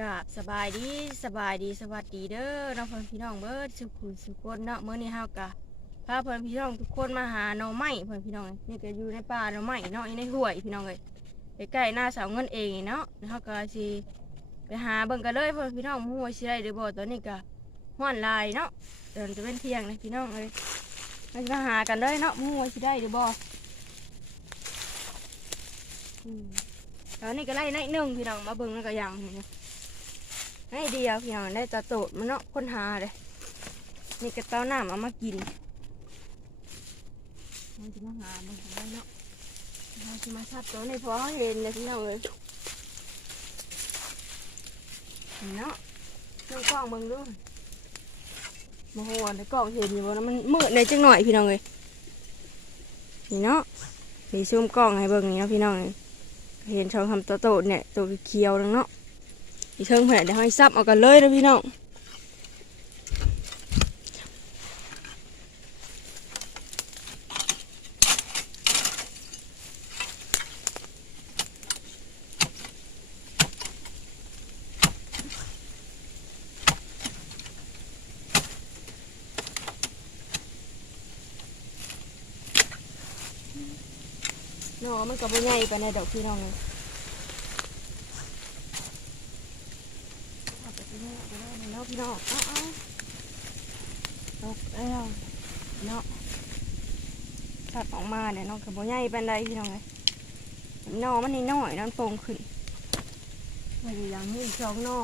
ก็สบายดีสบายดีสวัสดีเด้อน้องเพื่อนพี่น้องเบิร์ดสุขุมสุขคนเนาะเมื้อนี้เฮากะพาเพื่อนพี่น้องทุกคนมาหาหน่อไม้เพื่อนพี่น้องนี่ก็อยู่ในป่าหน่อไม้เนาะในห้วยพี่น้องเลยใกล้ๆหน้าเสาเงินเองเนาะเฮาก็สิไปหาเบิ่งกันเลยเพื่อนพี่น้องฮู้ว่าสิได้หรือบ่ตอนนี้ก็ฮ้อนลายเนาะเดินจะเป็นเที่ยงนะพี่น้องเอ้ยเราจะมาหากันเลยเนาะฮู้ว่าสิได้หรือบ่อืมตอนนี้ก็ไล่ในหนึ่งพี่น้องมาเบิ่งแล้วก็ยังนี่ ให้เดียวพี่น้องได้ตะโตดมันเนาะคนหาเลยนี่กระเต้าน้ำเอามากินมันจะมาหามันได้เนาะเราจะมาชัดตัวในพอเห็นเลยพี่น้องเลยเนเนาะเรื่องกล้องเบิ่งด้วยมาโหในกล้องเห็นอยู่บ่นะมันมืดในจังหน่อยพี่น้องเลยนี่เนาะมีซูมกล้องให้เบิ่งนี่เนาะพี่น้องเลยเห็นช่องทำตัวโตดเนี่ยตัวเขียวนึงเนาะ อีเทิงแผลเดี๋ยวให้ซับเอากันเลยนะพี่น้องเนาะมันก็บ่ใหญ่ปานใดดอกพี่น้องเลย เอาไปที่นี่ เอาไปเลยเนาะพี่น้องเอาเอานกแล้วเนาะตัดออกมาเนี่ยเนาะคือบ่ใหญ่ปานไรพี่น้องเลยนอมันนี่น้อยนั่นโป่งขึ้นมาอยู่อย่างนี้สองนอ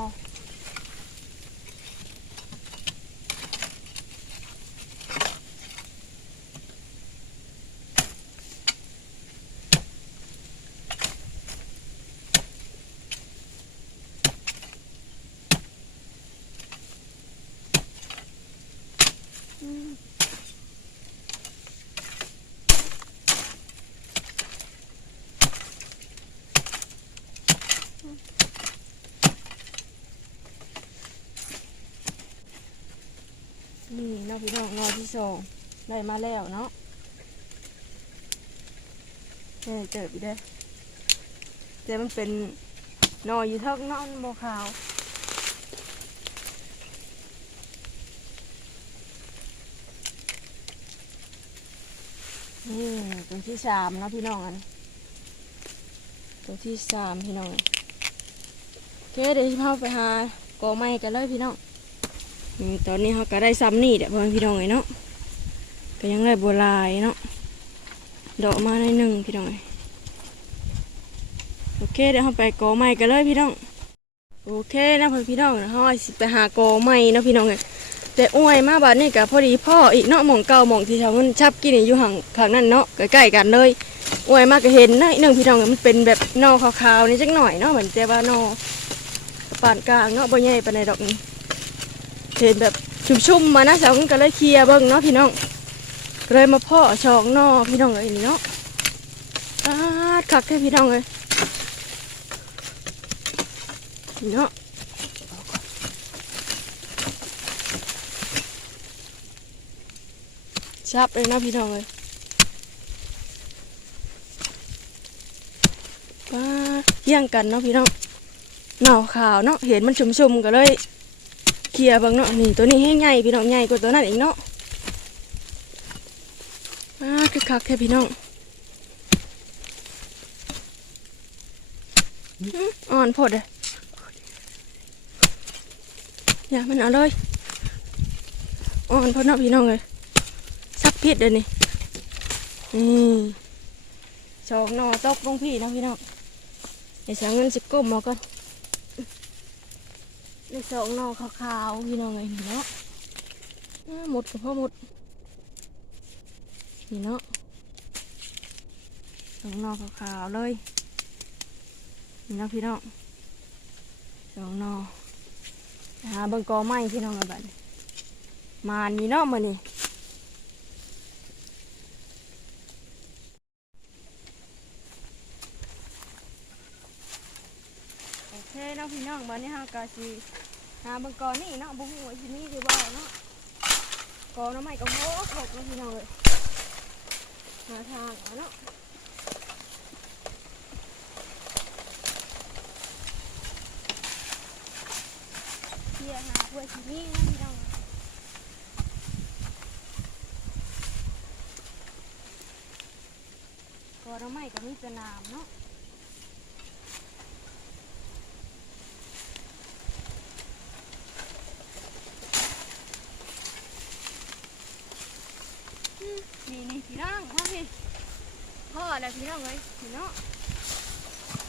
อืม นี่นาะพี่น้องนอที่สองได้มาแล้วเนาะนี่เจออีกเด้อแต่มันเป็นนออยู่เท่านอนโมขาวนี่ตัวที่สามเนาะพี่น้องอันตัวที่สามพี่น้องโอเคเดี๋ยวเราไปหากอไม้กันเลยพี่น้อง ตอนนี้เขาก็ได้ซ้ำนี่เดี๋ยวพ่อพี่น้องเลยเนาะก็ยังได้บัวลายเนาะดอกมาในหนึ่งพี่น้องเอ้ยโอเคเดี๋ยวเราไปกอไม้กันเลยพี่น้องโอเคนะพ่อพี่น้องเขาสิไปหากอไม้เนาะพี่น้องเลยแต่อ้วยมาบาดนี่กับพอดีพ่ออีกเนาะหมองเก่าหมองที่ชาวมันชับกินอยู่ห่างข้างนั้นเนาะใกล้ๆกันเลยอ้วยมากก็เห็นนะหนึ่งพี่น้องมันเป็นแบบนอขาวๆนี่จักหน่อยเนาะเหมือนแต่ว่านอปานกลางเนาะบ่ใหญ่ปานใดดอกนี่ เห็นแบบชุ่มๆมานะสาวมันก็เลยเคลียร์เบิ่งเนาะพี่น้องเลยมาพ่อชองนอพี่น้องเอ้ยนี่เนาะอาดคักแท้พี่น้องเอ้ยนี่เนาะชับเลยนะพี่น้องเลยป้าเยี่ยงกันเนาะพี่น้องหน่อขาวเนาะเห็นมันชุ่มๆก็เลย เคลียร์บางเนาะนี่ตัวนี้ให้ใหญ่พี่น้องใหญ่กว่าตัวนั้นอีกเนาะป้าคือคักแค่พี่น้องอ่อนพอดเลยอย่ามันเอาเลยอ่อนพอเนาะพี่น้องเลยซับพิษเลยวนี่นี่ชอกนอตกลงพี่นะพี่น้องเดี๋ยวเสียเงินสิก้มมาก่อน นี่สองนอขาวๆพี่น้องไงเนาะหมดกับพ่อหมดนี่เนาะสองนอขาวๆเลยนี่นะพี่น้องสองนอหาเบิ่งกอไม้พี่น้องกันบัดนี้มานี่เนาะมื้อนี้โอเคเนาะพี่น้องวันนี้เฮากะสิ หาบิ่งกอนี่เนาะบ่ฮู้ว่าสิมีหรือบ่เนาะกอน้ำไม้ก็โหกหกเนาะพี่น้องเอ้ยหาทางเนาะเที่ยหาเพื่อที่นี่นะพี่น้องก็เราไม่ก็มีแต่น้ำเนาะ นี่นี่พี่น้องพ่อพี่พ่อแล้วพี่น้องเลยพี่น้อง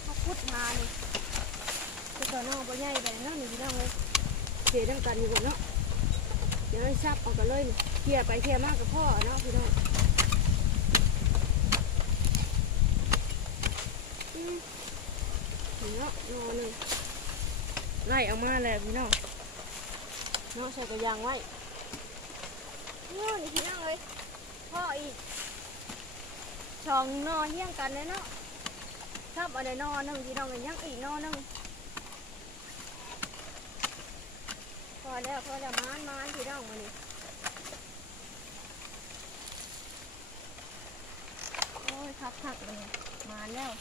เขาพุดมานี่แต่ก่อนน้องบ่ใหญ่ไปเนาะนี่พี่น้องเลยเสียดังกันอยู่ก่อนเนาะเดี๋ยวให้ซับเออกกันเลยนี่เคลียไปเคลียมากกับพ่อเนาะพี่น้องอืมนี่เนาะนอนหนึ่งไล่เอามาแล้วพี่น้องเนาะใส่กระยางไว้เนาะนี่พี่น้องเลย พ่ออีกสองนอนเยี่ยงกันเลยเนาะทับอะไรนอนหนึ่งพี่น้องเลยยังอีกนอนหนึ่งพอแล้วพอแล้วมานมานพี่น้องมานี่โอ้ยคักคักเลยมานแล้ว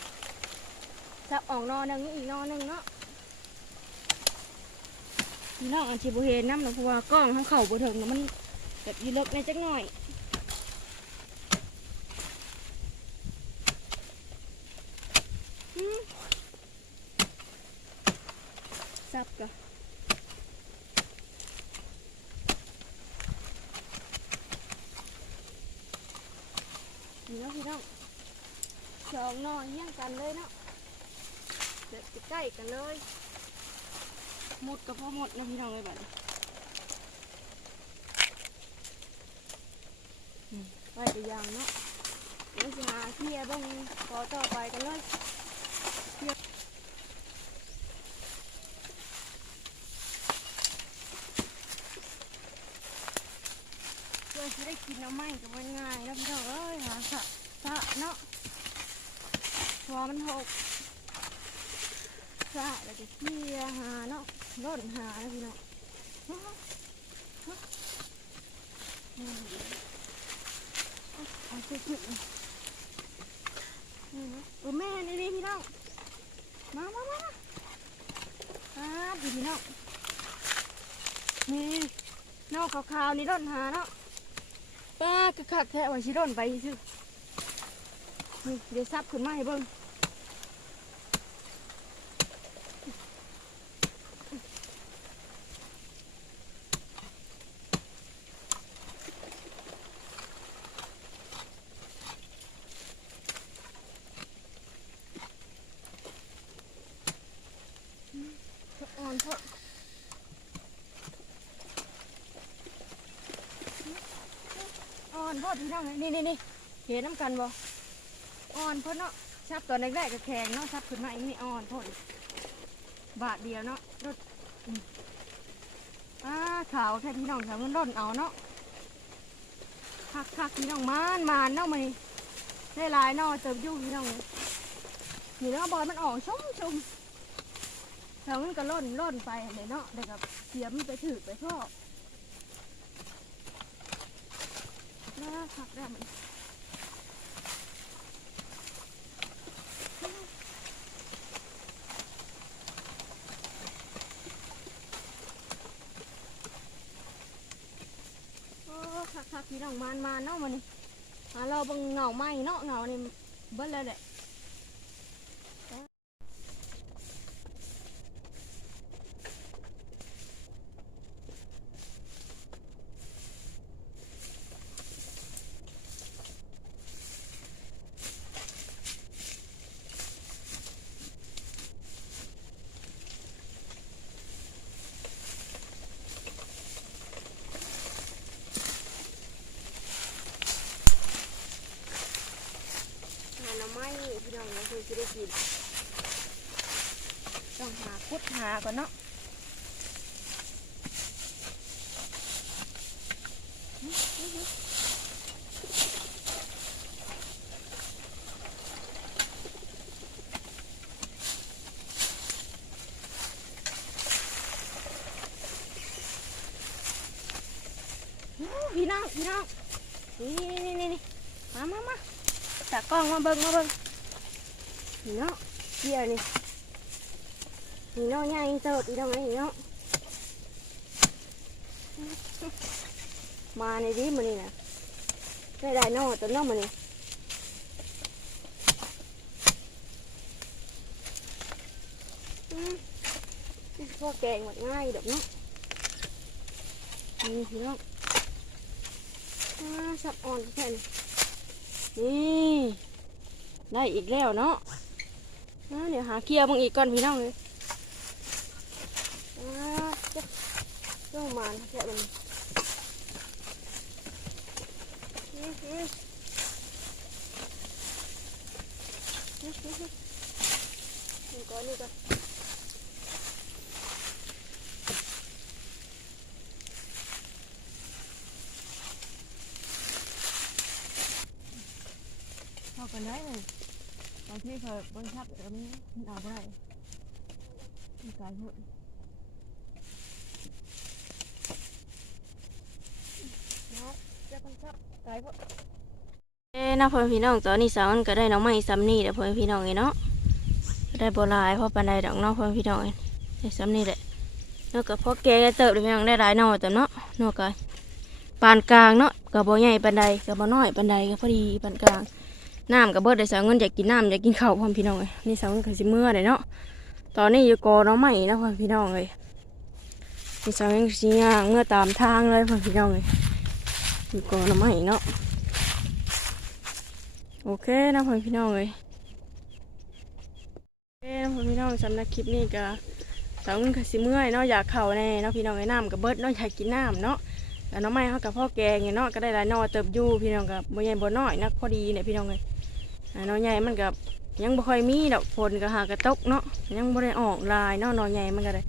จับออกนอหนึ่งอีกนอหนึ่งเนาะพี่น้องอันชีบุเฮนน้ำเนาะเพราะว่ากล้องเขาเข่าบ่ถึงมันแบบยีเลิกในจักหน่อยอืม ซับก่อนนี่เนาะพี่น้องสองหนอนเยี่ยงกันเลยเนาะเดี๋ยวจะใกล้กันเลย หมดกับพ่อหมดนะพี่น้องเลยบัดไว้แต่ยางเนาะเดี๋ยวจะหาเทียบ้างขอต่อไปกันเลยเทียเพื่อ จะได้กินน้ำไม้กับมันง่ายแล้วพี่น้องเอ้ยหาสะสะเนาะพอมันหกสะแล้วก็เที่ยหาเนาะร่นหาแล้วพี่น้องเอาสุดๆนี่นะเออแม่นี่นี่พี่น้องมามามาอ่าดีพี่น้องนี่นอกขาวๆนี่ร่นหาเนาะ ป้าคือขักแท้ว่าชิโดนไปซื่อนี่เดี๋ยวซับขึ้นมาให้เบิ่งอ่อนเพราะ อนพราะพี่น้องเอ้ยนี่นี่นี่เห็นน้ำกันบ่อ่อนเพราะเนาะซับตอนแรกๆก็แข็งเนาะซับขึ้นมาอีกนี่อ่อนพราะบาทเดียวเนาะรถอ่าขาวแค่พี่น้องแถวมันร่นเอาเนาะคักคักพี่น้องมานมานเนาะมันได้ลายเนาะเติบอยู่พี่น้องนี่เนาะบอลมันออกชุ่มชุ่มแถวมันก็ร่นร่นไปเลยเนาะเดี๋ยวกับเสียมไปถือไปพ่อน่าคักได้มันโอ้คักคักๆพี่น้องมานมาเนาะมันนี่เราบังเหงาไหมเนาะเหงานี่เบิ้ลเลยแหละหาหน่อไม้พี่น้องเนี่ยคือจะ ได้กิน ต้องหาคุดหาก่อนเนาะพี่น้องพี่น้องนี่นี่นี่นี่มามามาตากล้องมาเบิ่งมาเบิ่ง เนาะเกี่ยนี่นี่เนาะใหญ่เติบอีทำไมนี่เนาะมาในดิมันนี่นะได้ได้นอตัวนอมันนี่อืมพวกแกงหมันง่ายดอกเนาะนี่พี่น้องอ่าสับอ่อนแค่นี้นี่ ได้อีกแล้วเนาะ เดี๋ยวหาเคลียร์บางอีกก่อนพี่น้องเลยอ่าจะต้องมาแค่มันนี่นี่นี่ก่อนนี่ก่อนเข้ากันได้เลยางที่เคยบนชับแต่มันมันเอาไม่ได้มันกายหมดนะจะบนชับกลายหมดเอ้นะพ่อพี่น้องตอนนี้สาวมันก็ได้น้องใหม่ซ้ำนี่แหละพ่อพี่น้องเอ้ยเนาะได้โบราณพ่อปันไดดอกเนาะพ่อพี่น้องเอ้ยได้ซ้ำนี่แหละแล้วก็พ่อแกเติบเลยพี่น้องได้หลายน่อแต่เนาะนาะก็ปานกลางเนาะก็บ่ใหญ่ปานใดก็บ่น้อยปานใดก็พอดีปานกลาง น้ำก็เบิดได้สาวเงินอยากกินน้ำอยากกินข้าวพ่อพี่น้องเอ้ยนี่สาวเงินก็สิเมื่อเลยเนาะตอนนี้อยู่กอน้องใหม่นะพ่อพี่น้องเอ้ยนี่สาวเงินสิย่างเมื่อตามทางเลยพ่อพี่น้องเอ้ยอยู่กอน้องใหม่เนาะโอเคนะพ่อพี่น้องเลยโอเคพ่อพี่น้องสำหรับคลิปนี้ก็สาวเงินก็สิเมื่อยเนาะอยากเข่าแน่เนาะพี่น้องไอ้น้ำกับเบิดเนาะอยากกินน้ำเนาะแล้วน้องไม้เขากับพ่อแกงเนี่ยเนาะก็ได้หลายนอเติบอยู่พี่น้องกับบ่ใหญ่บ่น้อยนักพอดีเนี่ยพี่น้องเลย อ่าหนใหญ่มันกับยังบ่ค่อยมีดอกฝนก็หากระตกเนาะยังบ่ได้ออกลายเนาะหนอใหญ่มันก็ได้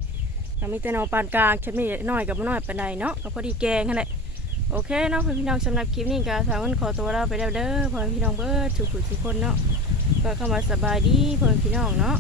ก็มีแต่นอปานกลางฉันมีน้อยกับน้อยปานใดเนาะก็พอดีแกงนั่นแหละโอเคเนาะเพื่อนพี่น้องสำหรับคลิปนี้ก็สาวกันขอตัวลาไปแล้วเด้อเพื่อนพี่น้องเบิร์ดทุกคนทุกคนเนาะก็เข้ามาสบายดีเพื่อนพี่น้องเนาะ